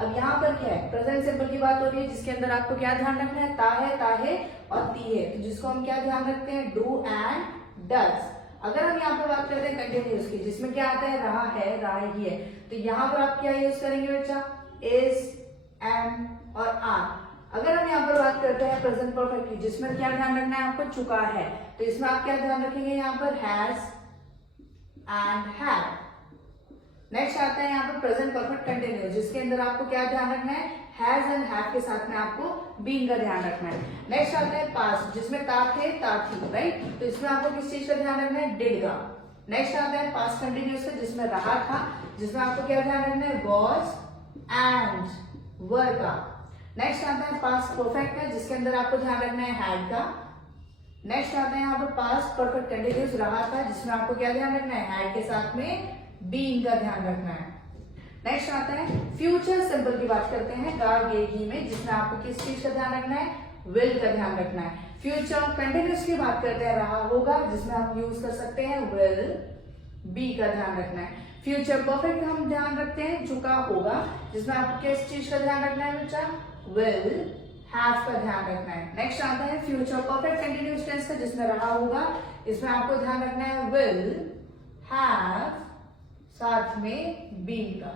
अब यहाँ पर क्या है, प्रेजेंट सिंपल की बात हो रही है, जिसके अंदर आपको क्या ध्यान रखना है, ताहे और ती है, तो जिसको हम क्या ध्यान रखते हैं, डू एंड डज। अगर हम यहाँ पर बात करते हैं कंटिन्यूअस की, जिसमें क्या आता है, रहा ही है, तो यहाँ पर आप क्या यूज करेंगे बच्चा, इज, एम और आर। अगर हम यहाँ पर बात करते हैं प्रेजेंट परफेक्ट की, जिसमें क्या ध्यान रखना है आपको, चुका है, तो इसमें आप क्या ध्यान रखेंगे, यहाँ पर हैज एंड हैव। नेक्स्ट आता है यहाँ पर प्रेजेंट परफेक्ट कंटिन्यूअस, जिसके अंदर आपको क्या ध्यान रखना है, हैज एंड हैव के साथ में आपको बीइंग का ध्यान रखना है। नेक्स्ट आता है पास्ट, जिसमें ता थे ता थी, राइट, तो इसमें आपको किस चीज का ध्यान रखना है, डिड का। नेक्स्ट आता है पास्ट कंटिन्यूअस का, जिसमें रहा था, जिसमें आपको क्या ध्यान रखना है, वॉज एंड वर का। नेक्स्ट आता है पास्ट परफेक्ट का, जिसके अंदर आपको ध्यान रखना है, हैड का। नेक्स्ट आता है यहाँ पर पास्ट परफेक्ट कंटिन्यूअस रहा था, जिसमें आपको क्या ध्यान रखना है, हैड के साथ में बीइंग का ध्यान रखना है। नेक्स्ट आता है फ्यूचर सिंपल की बात करते हैं, गा गे गी में, जिसमें आपको किस चीज का ध्यान रखना है, विल का ध्यान रखना है। फ्यूचर कंटिन्यूअस की बात करते हैं, रहा होगा, जिसमें आप यूज कर सकते हैं विल, बी का ध्यान रखना है। फ्यूचर परफेक्ट हम ध्यान रखते हैं, चुका होगा, जिसमें आपको किस चीज का ध्यान रखना है बच्चा, विल हैव का ध्यान रखना है। नेक्स्ट आता है फ्यूचर परफेक्ट कंटिन्यूअस टेंस का, जिसमें रहा होगा, इसमें आपको ध्यान रखना है विल हैव साथ में बीइंग का।